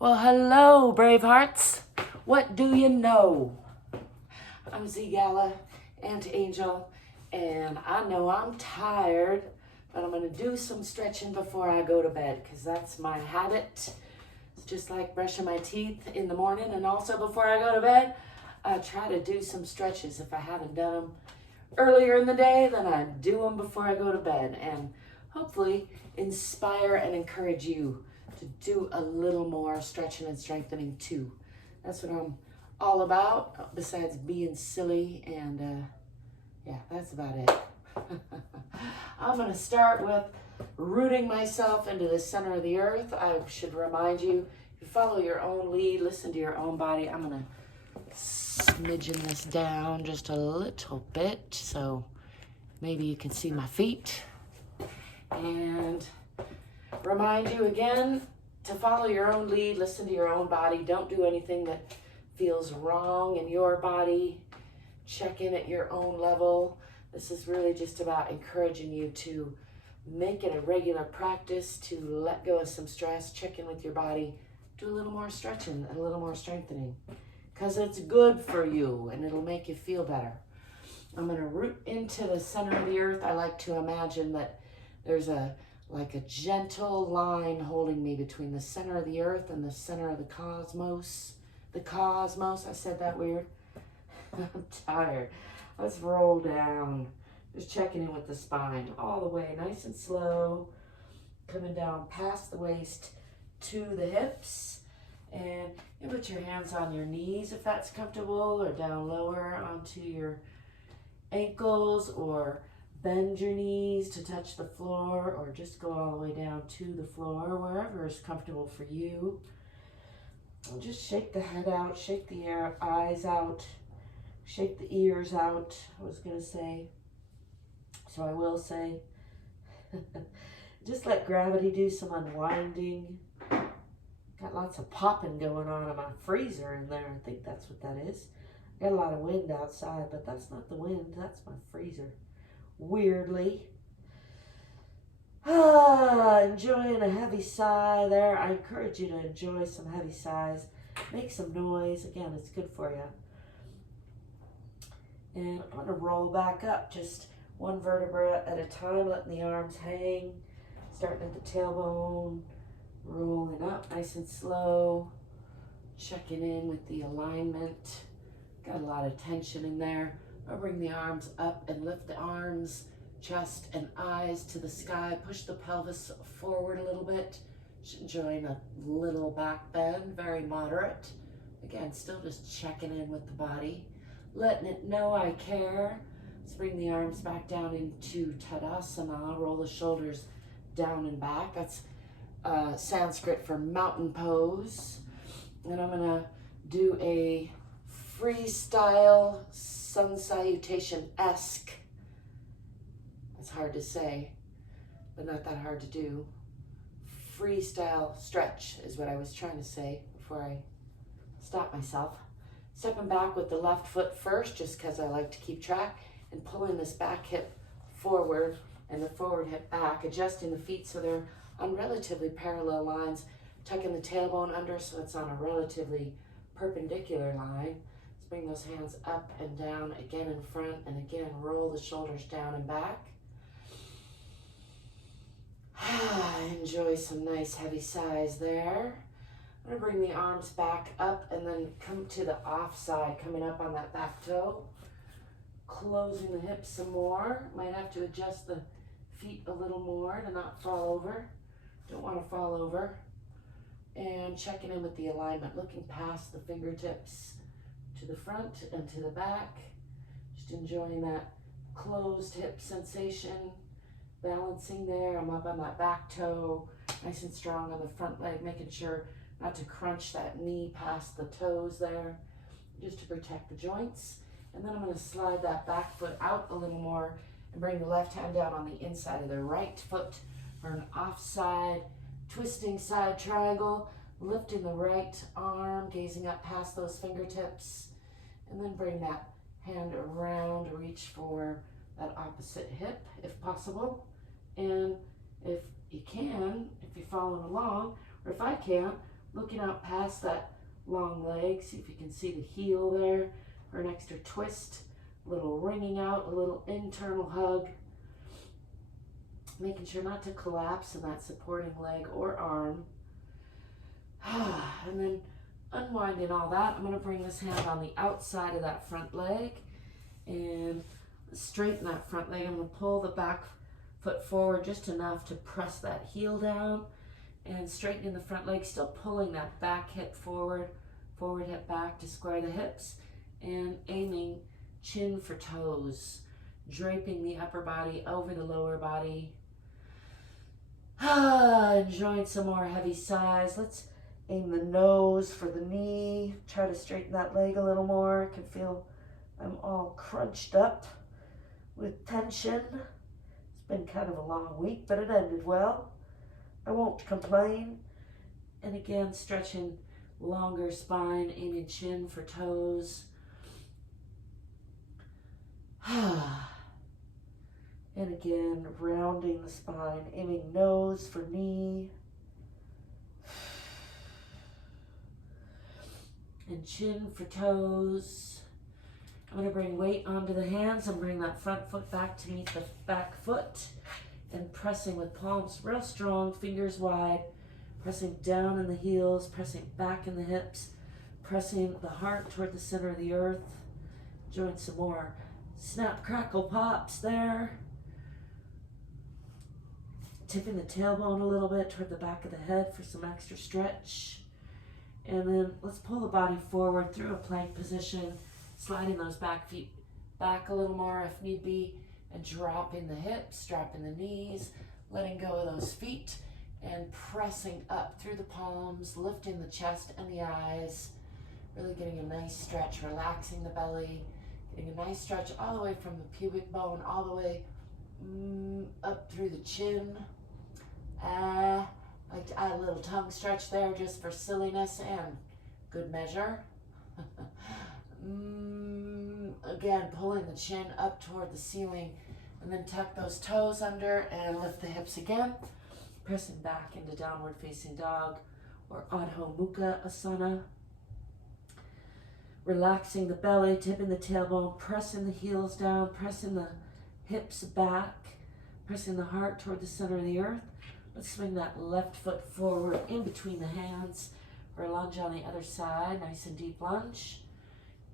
Well, hello, brave hearts. What do you know? I'm ZGALA, Angel, and I know I'm tired, but I'm going to do some stretching before I go to bed because that's my habit. It's just like brushing my teeth in the morning, and also before I go to bed, I try to do some stretches. If I haven't done them earlier in the day, then I do them before I go to bed, and hopefully inspire and encourage you to do a little more stretching and strengthening too. That's what I'm all about, besides being silly, and yeah, that's about it. I'm going to start with rooting myself into the center of the earth. I should remind you, if you follow your own lead, listen to your own body. I'm going to smidgen this down just a little bit so maybe you can see my feet. And remind you again to follow your own lead, listen to your own body. Don't do anything that feels wrong in your body. Check in at your own level. This is really just about encouraging you to make it a regular practice to let go of some stress, check in with your body, do a little more stretching and a little more strengthening because it's good for you and it'll make you feel better. I'm going to root into the center of the earth. I like to imagine that there's like a gentle line holding me between the center of the earth and the center of the cosmos. The cosmos, I said that weird. I'm tired. Let's roll down. Just checking in with the spine all the way, nice and slow. Coming down past the waist to the hips. And you put your hands on your knees if that's comfortable, or down lower onto your ankles, or bend your knees to touch the floor, or just go all the way down to the floor, wherever is comfortable for you. And just shake the head out, shake the eyes out, shake the ears out, I was going to say. So I will say, just let gravity do some unwinding. Got lots of popping going on in my freezer in there. I think that's what that is. Got a lot of wind outside, but that's not the wind, that's my freezer. Weirdly. Enjoying a heavy sigh there. I encourage you to enjoy some heavy sighs. Make some noise. Again, it's good for you. And I'm going to roll back up just one vertebra at a time, letting the arms hang. Starting at the tailbone, rolling up nice and slow. Checking in with the alignment. Got a lot of tension in there. I'll bring the arms up and lift the arms, chest and eyes to the sky. Push the pelvis forward a little bit. Enjoying a little back bend, very moderate. Again, still just checking in with the body. Letting it know I care. Let's bring the arms back down into Tadasana. Roll the shoulders down and back. That's Sanskrit for mountain pose. And I'm going to do a freestyle sun salutation-esque. It's hard to say, but not that hard to do. Freestyle stretch is what I was trying to say before I stopped myself. Stepping back with the left foot first, just because I like to keep track, and pulling this back hip forward and the forward hip back, adjusting the feet so they're on relatively parallel lines, tucking the tailbone under so it's on a relatively perpendicular line. Let's bring those hands up and down, again in front, and again roll the shoulders down and back. Enjoy some nice heavy sighs there. I'm going to bring the arms back up and then come to the off side, coming up on that back toe. Closing the hips some more. Might have to adjust the feet a little more to not fall over. Don't want to fall over. And checking in with the alignment, looking past the fingertips to the front and to the back. Just enjoying that closed hip sensation. Balancing there. I'm up on that back toe, nice and strong on the front leg, making sure not to crunch that knee past the toes there, just to protect the joints. And then I'm going to slide that back foot out a little more and bring the left hand down on the inside of the right foot for an offside twisting side triangle, lifting the right arm, gazing up past those fingertips, and then bring that hand around, reach for that opposite hip if possible. And if you can, if you're following along, or if I can, looking out past that long leg. See if you can see the heel there, or an extra twist, a little wringing out, a little internal hug. Making sure not to collapse in that supporting leg or arm. And then unwinding all that, I'm going to bring this hand on the outside of that front leg and straighten that front leg. I'm going to pull the back foot forward just enough to press that heel down, and straightening the front leg, still pulling that back hip forward, forward hip back to square the hips, and aiming chin for toes, draping the upper body over the lower body. Enjoying some more heavy sighs. Let's aim the nose for the knee. Try to straighten that leg a little more. I can feel I'm all crunched up with tension. It's been kind of a long week, but it ended well. I won't complain. And again, stretching longer spine, aiming chin for toes. And again, rounding the spine, aiming nose for knee. And chin for toes. I'm going to bring weight onto the hands and bring that front foot back to meet the back foot. And pressing with palms real strong, fingers wide. Pressing down in the heels, pressing back in the hips. Pressing the heart toward the center of the earth. Join some more snap, crackle, pops there. Tipping the tailbone a little bit toward the back of the head for some extra stretch. And then let's pull the body forward through a plank position, sliding those back feet back a little more if need be, and dropping the hips, dropping the knees, letting go of those feet, and pressing up through the palms, lifting the chest and the eyes, really getting a nice stretch, relaxing the belly, getting a nice stretch all the way from the pubic bone, all the way up through the chin. I like to add a little tongue stretch there just for silliness and good measure. Again, pulling the chin up toward the ceiling, and then tuck those toes under and lift the hips again. Pressing back into downward facing dog or Adho Mukha Asana. Relaxing the belly, tipping the tailbone, pressing the heels down, pressing the hips back, pressing the heart toward the center of the earth. Let's swing that left foot forward in between the hands for a lunge on the other side, nice and deep lunge.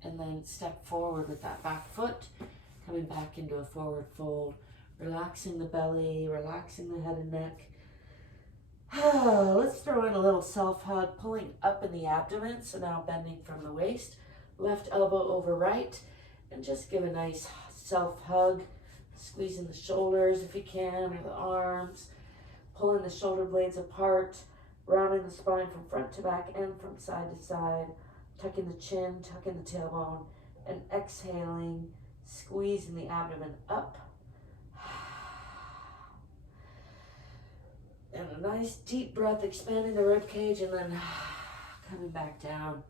And then step forward with that back foot, coming back into a forward fold, relaxing the belly, relaxing the head and neck. Let's throw in a little self-hug, pulling up in the abdomen, so now bending from the waist, left elbow over right, and just give a nice self-hug, squeezing the shoulders if you can, or the arms, pulling the shoulder blades apart, rounding the spine from front to back and from side to side, tucking the chin, tucking the tailbone, and exhaling, squeezing the abdomen up. And a nice deep breath, expanding the rib cage, and then coming back down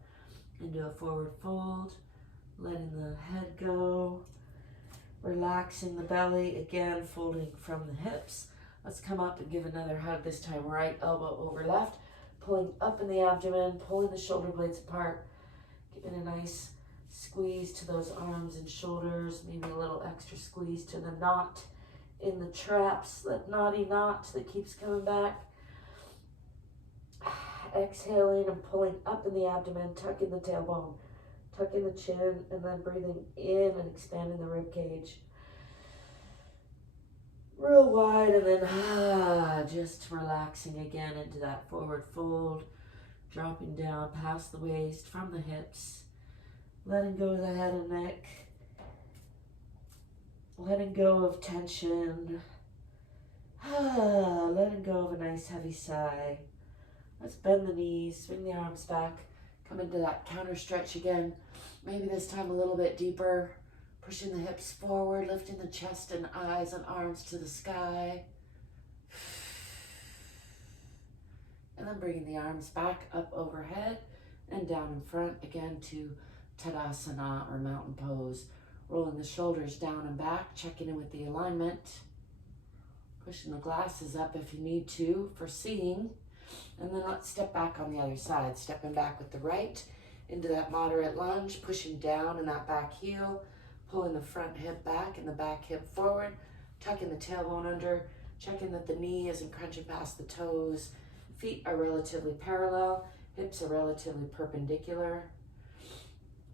into a forward fold, letting the head go, relaxing the belly, again folding from the hips. Let's come up and give another hug, this time right elbow over left, pulling up in the abdomen, pulling the shoulder blades apart, giving a nice squeeze to those arms and shoulders, maybe a little extra squeeze to the knot in the traps, that knotty knot that keeps coming back. Exhaling and pulling up in the abdomen, tucking the tailbone, tucking the chin, and then breathing in and expanding the rib cage real wide, and then just relaxing again into that forward fold, dropping down past the waist, from the hips, letting go of the head and neck, letting go of tension, letting go of a nice heavy sigh. Let's bend the knees, swing the arms back, come into that counter stretch again, maybe this time a little bit deeper, pushing the hips forward, lifting the chest and eyes and arms to the sky. And then bringing the arms back up overhead and down in front again to Tadasana or mountain pose. Rolling the shoulders down and back, checking in with the alignment. Pushing the glasses up if you need to for seeing. And then let's step back on the other side, stepping back with the right into that moderate lunge, pushing down in that back heel, pulling the front hip back and the back hip forward, tucking the tailbone under, checking that the knee isn't crunching past the toes, feet are relatively parallel, hips are relatively perpendicular,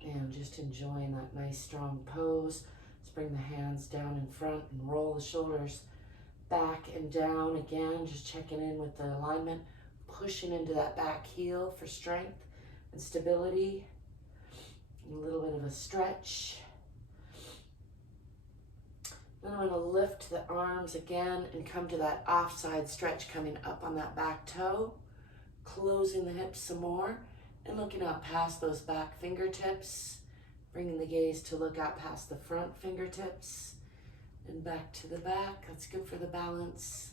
and just enjoying that nice strong pose. Let's bring the hands down in front and roll the shoulders back and down again, just checking in with the alignment, pushing into that back heel for strength and stability, and a little bit of a stretch. Then I'm going to lift the arms again and come to that offside stretch, coming up on that back toe, closing the hips some more, and looking out past those back fingertips, bringing the gaze to look out past the front fingertips and back to the back. That's good for the balance.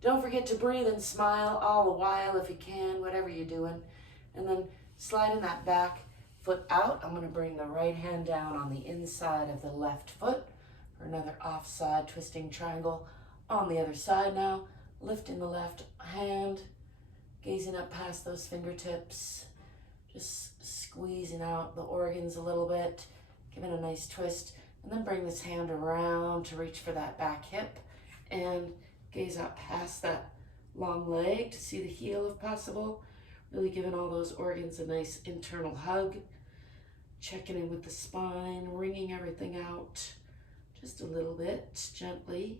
Don't forget to breathe and smile all the while if you can, whatever you're doing. And then sliding that back foot out, I'm going to bring the right hand down on the inside of the left foot for another offside twisting triangle on the other side now. Lifting the left hand, gazing up past those fingertips, just squeezing out the organs a little bit, giving a nice twist, and then bring this hand around to reach for that back hip and gaze out past that long leg to see the heel if possible, really giving all those organs a nice internal hug, checking in with the spine, wringing everything out just a little bit, gently.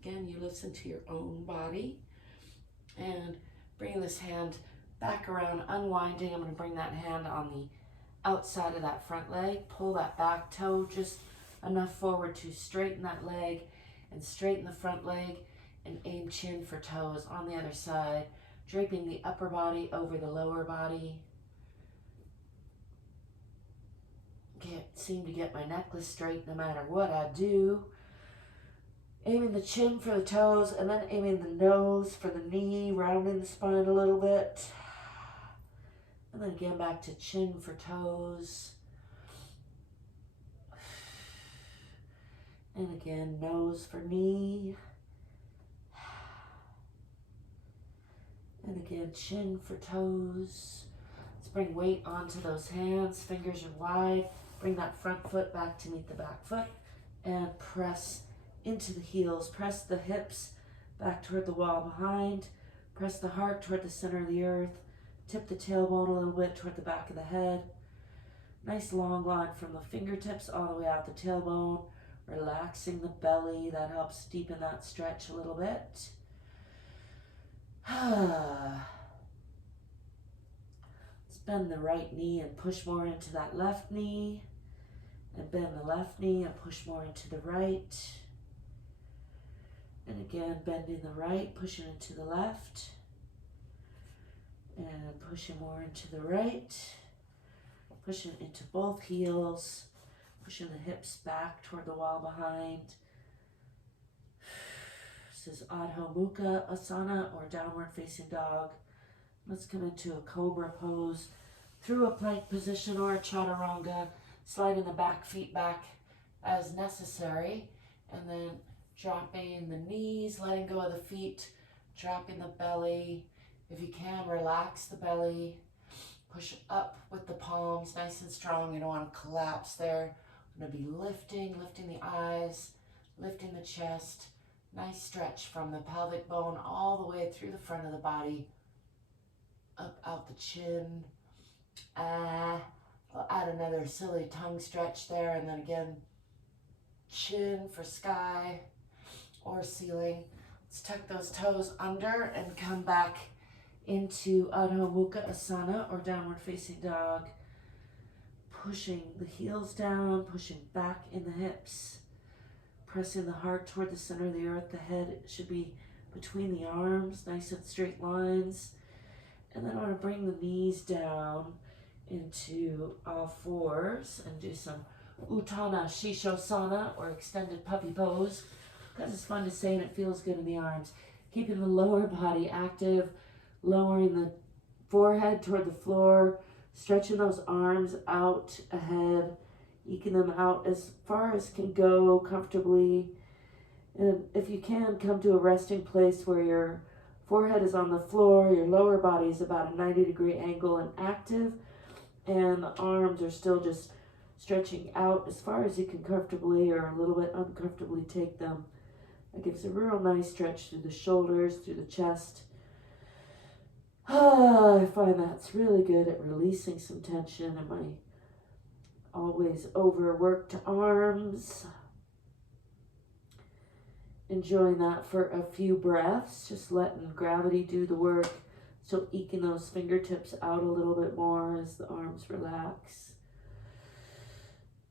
Again, you listen to your own body, and bringing this hand back around, unwinding. I'm going to bring that hand on the outside of that front leg, pull that back toe just enough forward to straighten that leg and straighten the front leg, and aim chin for toes on the other side, draping the upper body over the lower body. Can't seem to get my necklace straight no matter what I do. Aiming the chin for the toes, and then aiming the nose for the knee, rounding the spine a little bit. And then again back to chin for toes. And again, nose for knee. And again, chin for toes. Let's bring weight onto those hands. Fingers are wide. Bring that front foot back to meet the back foot. And press into the heels. Press the hips back toward the wall behind. Press the heart toward the center of the earth. Tip the tailbone a little bit toward the back of the head. Nice long line from the fingertips all the way out the tailbone. Relaxing the belly. That helps deepen that stretch a little bit. Let's bend the right knee and push more into that left knee. And bend the left knee and push more into the right. And again, bending the right, pushing into the left. And pushing more into the right. Pushing into both heels. Pushing the hips back toward the wall behind. This is Adho Mukha Asana, or downward facing dog. Let's come into a cobra pose through a plank position or a chaturanga, sliding the back feet back as necessary, and then dropping the knees, letting go of the feet, dropping the belly. If you can, relax the belly, push up with the palms nice and strong. You don't want to collapse there. I'm going to be lifting the eyes, lifting the chest. Nice stretch from the pelvic bone all the way through the front of the body, up out the chin. I'll add another silly tongue stretch there, and then again, chin for sky or ceiling. Let's tuck those toes under and come back into Adho Mukha Asana, or downward facing dog. Pushing the heels down, pushing back in the hips. Pressing the heart toward the center of the earth. The head should be between the arms, nice and straight lines. And then I want to bring the knees down into all fours and do some Uttana Shishosana, or extended puppy pose, because it's fun to say and it feels good in the arms. Keeping the lower body active, lowering the forehead toward the floor, stretching those arms out ahead, eking them out as far as can go comfortably. And if you can, come to a resting place where your Forehead is on the floor. Your lower body is about a 90-degree angle and active. And the arms are still just stretching out as far as you can comfortably or a little bit uncomfortably take them. That gives a real nice stretch through the shoulders, through the chest. I find that's really good at releasing some tension in my always overworked arms. Enjoying that for a few breaths, just letting gravity do the work. So eking those fingertips out a little bit more as the arms relax.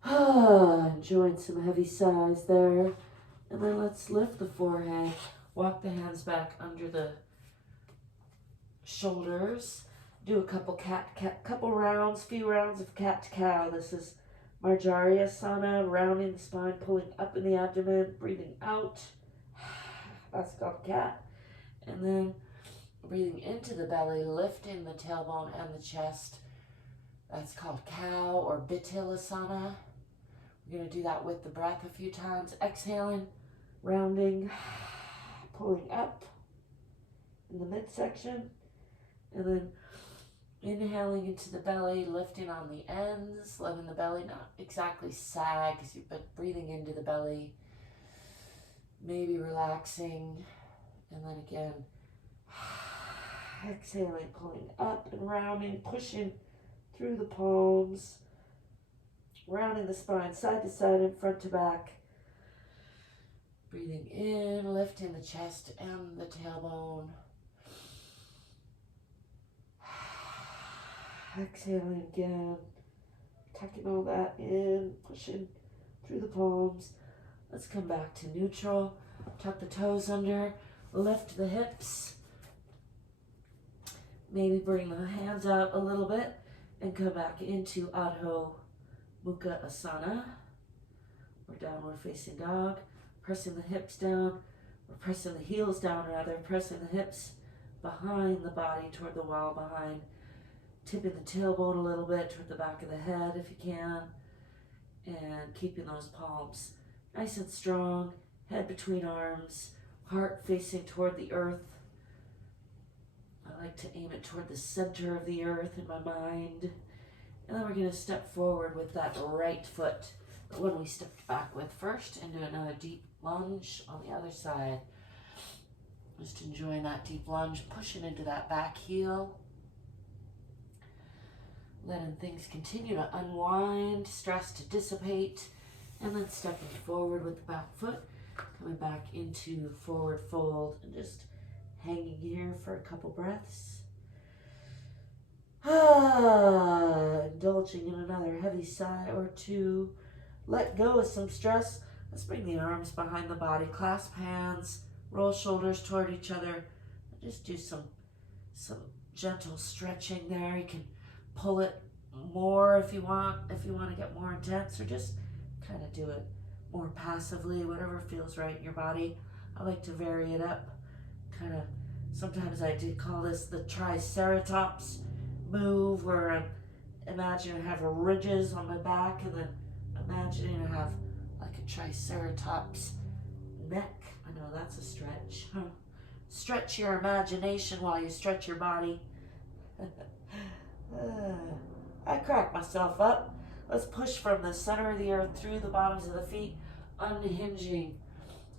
Enjoying some heavy sighs there. And then let's lift the forehead. Walk the hands back under the shoulders. Do a couple few rounds of cat to cow. This is Marjariasana, rounding the spine, pulling up in the abdomen, breathing out. That's called cat. And then breathing into the belly, lifting the tailbone and the chest. That's called cow or Bitilasana. We're going to do that with the breath a few times. Exhaling, rounding, pulling up in the midsection. And then inhaling into the belly, lifting on the ends, letting the belly not exactly sag, but breathing into the belly. Maybe relaxing. And then again, exhaling, pulling up and rounding, pushing through the palms, rounding the spine side to side and front to back. Breathing in, lifting the chest and the tailbone. Exhaling again, tucking all that in, pushing through the palms. Let's come back to neutral. Tuck the toes under, lift the hips. Maybe bring the hands out a little bit and come back into Adho Mukha Asana, or downward facing dog. Pressing the hips down, or pressing the heels down rather, pressing the hips behind the body toward the wall behind. Tipping the tailbone a little bit toward the back of the head if you can. And keeping those palms nice and strong. Head between arms. Heart facing toward the earth. I like to aim it toward the center of the earth in my mind. And then we're going to step forward with that right foot, the one we stepped back with first, and do another deep lunge on the other side. Just enjoying that deep lunge, pushing into that back heel. Letting things continue to unwind, stress to dissipate, and then stepping forward with the back foot, coming back into forward fold, and just hanging here for a couple breaths. Indulging in another heavy sigh or two. Let go of some stress. Let's bring the arms behind the body, clasp hands, roll shoulders toward each other, and just do some gentle stretching there. You can pull it more if you want to get more intense, or just kind of do it more passively, whatever feels right in your body. I like to vary it up. Kind of, sometimes I do call this the triceratops move, where I'm imagining I have ridges on my back, and then imagining I have like a triceratops neck. I know that's a stretch. Stretch your imagination while you stretch your body. I crack myself up. Let's push from the center of the earth through the bottoms of the feet, unhinging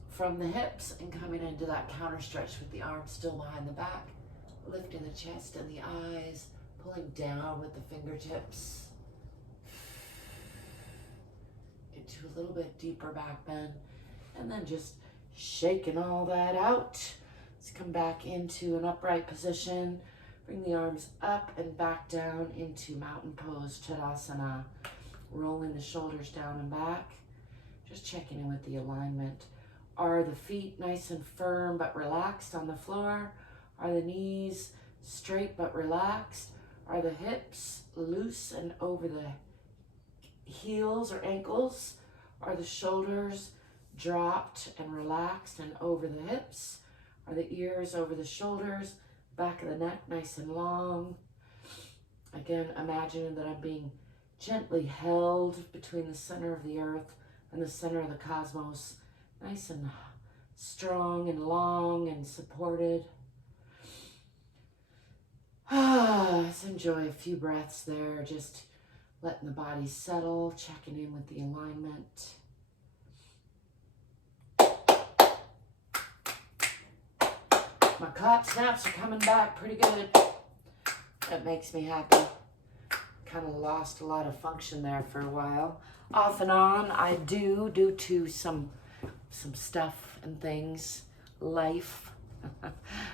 from the hips and coming into that counter stretch with the arms still behind the back, lifting the chest and the eyes, pulling down with the fingertips into a little bit deeper back bend, and then just shaking all that out. Let's come back into an upright position. Bring the arms up and back down into mountain pose, Tadasana. Rolling the shoulders down and back. Just checking in with the alignment. Are the feet nice and firm but relaxed on the floor? Are the knees straight but relaxed? Are the hips loose and over the heels or ankles? Are the shoulders dropped and relaxed and over the hips? Are the ears over the shoulders? Back of the neck nice and long. Again, imagining that I'm being gently held between the center of the earth and the center of the cosmos. Nice and strong and long and supported. enjoy a few breaths there, just letting the body settle, checking in with the alignment. My clap snaps are coming back pretty good. That makes me happy. Kind of lost a lot of function there for a while. Off and on, I do, due to some stuff and things, life.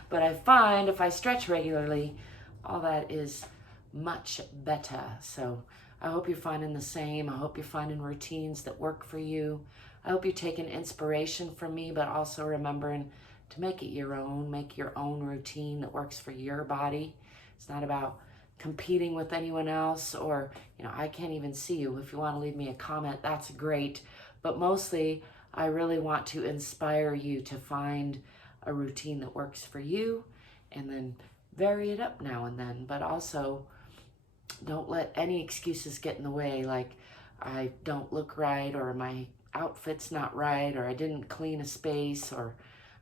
But I find if I stretch regularly, all that is much better. So I hope you're finding the same. I hope you're finding routines that work for you. I hope you're taking inspiration from me, but also remembering to make it your own. Make your own routine that works for your body. It's not about competing with anyone else, or, you know, I can't even see you. If you want to leave me a comment, that's great. But mostly, I really want to inspire you to find a routine that works for you, and then vary it up now and then. But also, don't let any excuses get in the way, like I don't look right, or my outfit's not right, or I didn't clean a space, or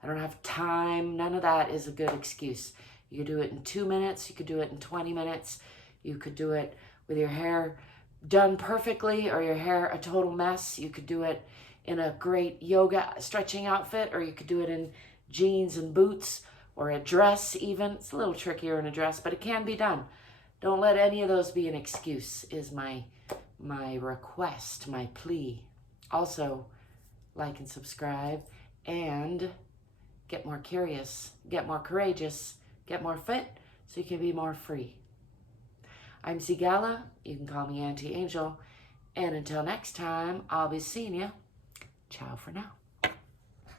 I don't have time. None of that is a good excuse. You could do it in 2 minutes. You could do it in 20 minutes. You could do it with your hair done perfectly or your hair a total mess. You could do it in a great yoga stretching outfit, or you could do it in jeans and boots, or a dress even. It's a little trickier in a dress, but it can be done. Don't let any of those be an excuse, is my request, my plea. Also, like and subscribe, and get more curious, get more courageous, get more fit, so you can be more free. I'm ZGALA. You can call me Auntie Angel. And until next time, I'll be seeing you. Ciao for now.